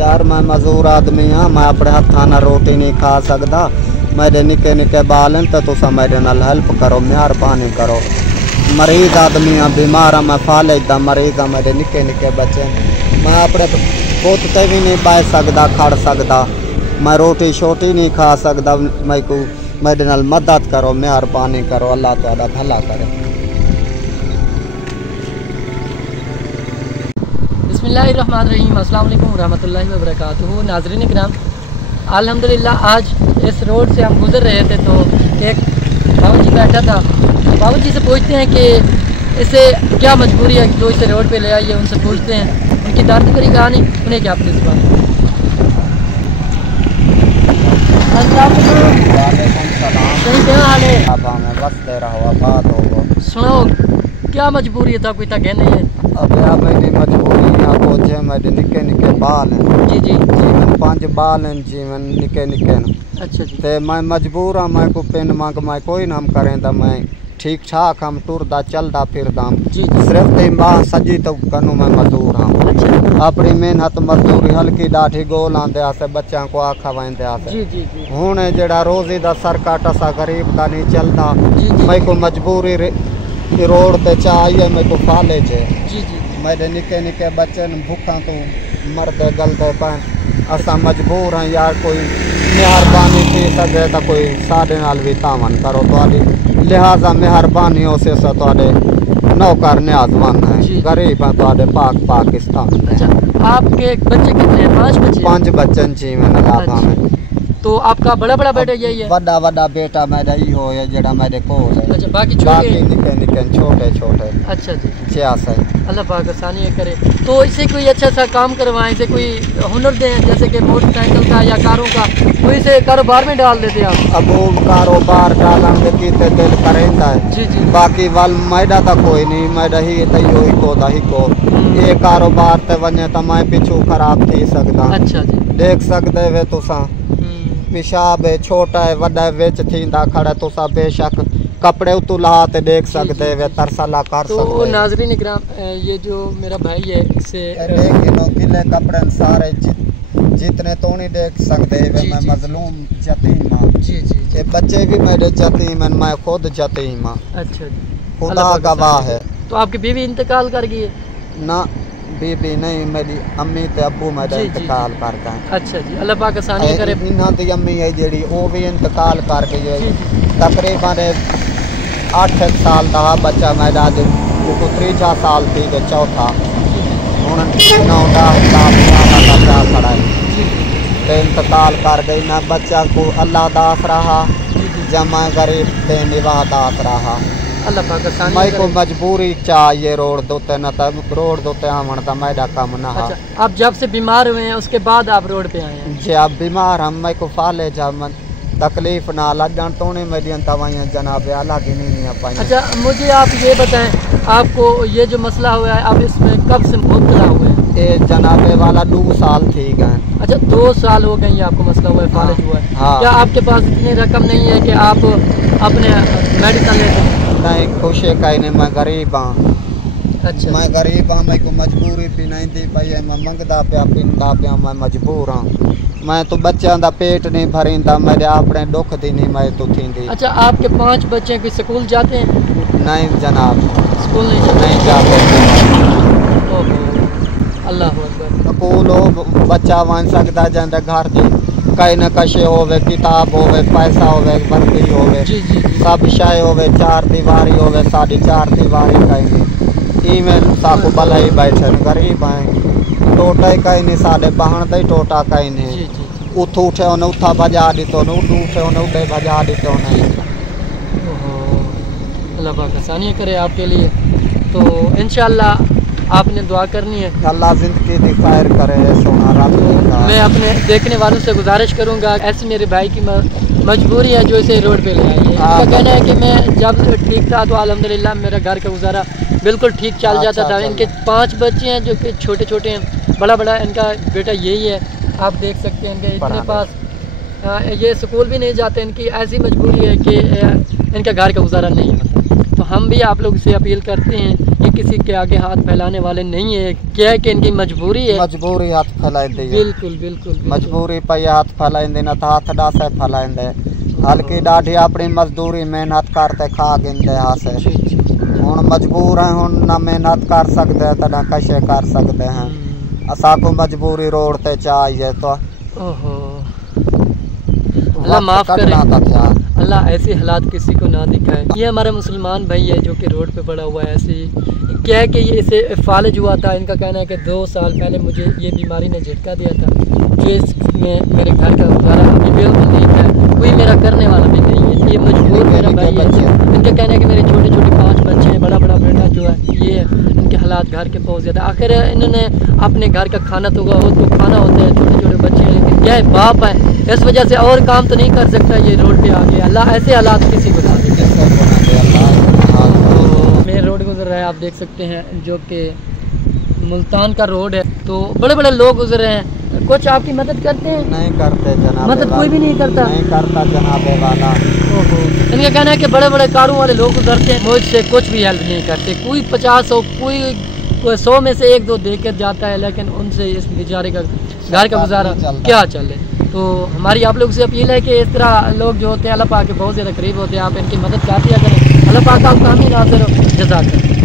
यार मैं मजदूर आदमी हाँ, मैं अपने हथा ना रोटी नहीं खा सकता। मेरे निके निके बाल हैं तो तुसा मेरे नाल हेल्प करो, मेहरबानी करो। मरीज आदमी हाँ, बीमार हाँ, मैं फाले दा मरीज हाँ, मेरे निके निके बच्चे। मैं अपने पुत ते भी नहीं बह सकता, खड़ सकता, मैं रोटी शोटी नहीं खा सकता। मैं को मेरे नाल मदद करो, मेहरबानी करो, अल्लाह तुहाडा भला करे। बिस्मिल्लाहिर्रहमानिर्रहीम, अस्सलाम वालेकुम रहमतुल्लाहि व बरकातुहू। नाज़रीन किराम, अल्हम्दुलिल्लाह आज इस रोड से हम गुज़र रहे थे तो एक बाबूजी बैठा था। बाबूजी से पूछते हैं कि इसे क्या मजबूरी है जो इसे रोड पे ले आई है। उनसे पूछते हैं उनकी दर्द भरी कहानी, उन्हें क्या अपनी ज़ुबान। क्या हाल है? सुनो, क्या मजबूरी था कोई तक कहने है? अबे आप नहीं मजबूरी यहाँ पहुँचे, मेरे निके निके बाल हैं। जी जी, जीवन 5 बाल हैं, जीवन निके निके। अच्छा जी। ते मैं मजबूर हाँ, मैं को पिन मंग मैं कोई ना हम करें तो मैं ठीक ठाक हम टुरदा चलदा फिरदा जी। सिर्फ ते मां सजी तो कनु मैं मजदूर हाँ। अच्छा। अपनी मेहनत मजदूरी हल्की डाठी गोल आंदे आसे बच्चों को आखा वाइंदे आसे। जी जी जी। हुण जेड़ा रोजी दा सरकट असा गरीब दा नहीं चलदा। मैं को मजबूरी रोड ते चाहिए, मैं को फाले जे। जी जी। मेरे निके निके बच्चे भूखा तो मरदे गलते पैन, असा मजबूर हैं यार। कोई मेहरबानी थी सके तो कोई साढ़े नाल भी तावन करो तुहाडी, लिहाजा मेहरबानी हो से तुहाडे नौकर न्याजमंद हैं, गरीब हैं तुहाडे पाकिस्तान। अच्छा, आपके बच्चे कितने हैं? 5 बच्चे? 5 बच्चन जी मैं नलाता में। तो आपका बड़ा बड़ा बेटा यही है? बड़ा बड़ा बेटा मेरा ही हो है जेड़ा मेरे को है। अच्छा, बाकी छोटे निके निके छोटे छोटे। अच्छा जी। 6 अल्लाह पाक आसानी करे। तो इसे कोई अच्छा सा काम करवाएं, इसे कोई हुनर दें, जैसे कि मोटरसाइकिल का या कारों का, कोई इसे कारोबार में डाल देते आप? अब वो कारोबार डालेंगे की दिल करेंदा है। जी जी। बाकी वाल मैडा तो कोई नहीं, मैडा ही तैयो ही को ये कारोबार ते वने तो मैं पिछू खराब थी सकदा। अच्छा जी। देख सकते वे तुसा पेशाब है छोटा है वड्डा है विच थींदा खड़ा, तुसा बेशक कपड़े उतु ला ते देख सकते वे, तरसला कर सकते। तो नाज़रीन इकराम, ये जो मेरा भाई है इसे गिले कपड़े सारे जितने तो नहीं देख सकते वे। मैं मजलूम यतीम हां। जी जी। ये बच्चे भी मेरे यतीम हैं, मैं खुद यतीम हां। अच्छा जी, खुदा गवाह है। तो आपकी बीवी इंतकाल कर गई है? ना, बीबी नहीं, मेरी अम्मी ते अब्बू मेरा इंतकाल कर गए। अच्छा जी, अल्लाह पाक आसानी करे। इन्हां दी अम्मी है जेड़ी वो भी इंतकाल कर गई है। तकरीबन 8 साल का बच्चा मेरा, जो 3 साल थी तो चौथा हुण 9-10 साल का बच्चा खड़ा है तो इंतकाल कर गई। मैं बच्चा को अल्लाह दास रहा, जमा गरीब ते निवाह दास रहा। अल्लाह पाक आसानी मैं को मजबूरी चाहिए रोड दोते न तब रोड दोते हमन ता मेरा काम ना। अच्छा, आप जब से बीमार हुए हैं उसके बाद आप रोड पे आए हैं? जी, आप बीमार हम मैं को फाले जब तकलीफ ना लगन तो नहीं मेरी दवाइयाँ जनाब अलग ही नहीं पाई। अच्छा, मुझे आप ये बताएं, आपको ये जो मसला हुआ है आप इसमें कब से मुब्तला हुए हैं? ये जनाबे वाला 2 साल थी गए। अच्छा, 2 साल हो गए आपको मसला हुआ है, फालिज हुआ है। हाँ। क्या आपके पास इतनी रकम नहीं है कि आप अपने मेडिकल ले सकें? नहीं, खुश है कहीं नहीं, मैं गरीब हाँ। अच्छा, मैं गरीब हाँ, मैं को मजबूरी भी नहीं दी पाई है, मैं मंगदा पिया पिंदा पिया, मैं मजबूर हाँ। मैं तो बच्चों का पेट नहीं भरींदा, मेरे अपने दुख दी नहीं मैं तो थी। अच्छा, आपके 5 बच्चे कोई स्कूल जाते हैं? नहीं जनाब, स्कूल नहीं जाते। अल्लाह अकबर। स्कूल हो बच्चा वन सकता जंदे घर की कई न कशे होवे, किताब होवे, पैसा होवे, वर्दी होवे, सब शय होवे, 4 दीवारी होवे, 4.5 दीवारी कहीं इवें साकू भलाई बैठे गरीब हैं। टोटा कहीं नहीं साढ़े बहन दे टोटा कहीं नहीं। उठू उठे उन्हें उठा बजा दी तो उठू उठे उन्हें उठे बजा दी तो नहीं। अल्लाह पाक आसानी करे आपके लिए। तो इंशाल्लाह आपने दुआ करनी है, अल्लाह जिंदगी दी खैर करे। सोना मैं अपने देखने वालों से गुजारिश करूंगा, ऐसे मेरे भाई की मजबूरी है जो इसे रोड पे ले आई है। इनका कहना है कि मैं जब ठीक था तो अल्हम्दुलिल्लाह मेरा घर का गुजारा बिल्कुल ठीक चल जाता था। इनके 5 बच्चे हैं जो कि छोटे छोटे हैं, बड़ा बड़ा इनका बेटा यही है, आप देख सकते हैं। इनके इतने पास ये स्कूल भी नहीं जाते, इनकी ऐसी मजबूरी है कि इनका घर का गुजारा नहीं होता। तो हम भी आप लोग से अपील करते हैं कि भी किसी के आगे हाथ फैलाने वाले नहीं है, क्या है कि इनकी मजबूरी है। मजबूरी हाथ फैलाइंदी है। बिल्कुल बिल्कुल मजबूरी पे हाथ फैलाइंदी न तो हाथ डासे फैलाइंदे हल्की डाढ़ी अपनी मजदूरी मेहनत करते खा गिंदे हासे हुण मजबूर हैं, हुण ना मेहनत कर सकते तो ना कशे कर सकते हैं। असा को मजबूरी रोड ते चाहिए तो ओहो अल्लाह माफ़ करे, अल्लाह ऐसे हालात किसी को ना दिखाए। ये हमारा मुसलमान भाई है जो कि रोड पे पड़ा हुआ है। ऐसे ही क्या है कि ये इसे फालज हुआ था। इनका कहना है कि 2 साल पहले मुझे ये बीमारी ने झटका दिया था, जो इसमें मेरे घर का गुजारा अभी बिल्कुल नहीं था, कोई मेरा करने वाला भी नहीं है। ये मजबूर मेरा भाई है। इनका कहना है कि मेरे छोटे छोटे 5 बच्चे हैं, बड़ा बड़ा बेटा जो है ये इनके हालात घर के बहुत ज़्यादा। आखिर इन्होंने अपने घर का खाना तो खाना होता है, छोटे छोटे बच्चे हैं, लेकिन क्या है बाप है, इस वजह से और काम तो नहीं कर सकता। ये रोड पे आ गया। अल्लाह ऐसे हालात किसी को ना दे। मेन रोड गुजर रहा है, आप देख सकते हैं, जो कि मुल्तान का रोड है। तो बड़े बड़े लोग गुजर रहे हैं, कुछ आपकी मदद करते हैं? नहीं करते जनाब, मदद कोई भी नहीं करता। नहीं करता जनाबे वाला। ओहो इनका कहना है कि बड़े बड़े कारों वाले लोग गुजरते हैं, मुझसे कुछ भी हेल्प नहीं करते। कोई 50 हो, कोई 100 में से 1-2 देकर जाता है, लेकिन उनसे इस बेचारे का घर का गुजारा क्या चले। तो हमारी आप लोग से अपील है कि इस तरह लोग जो होते हैं अल्लाह पाक के बहुत ज़्यादा करीब होते हैं, आप इनकी मदद कर दिया करें। अल्लाह पाक आपका आमीन, आप जज़ाक।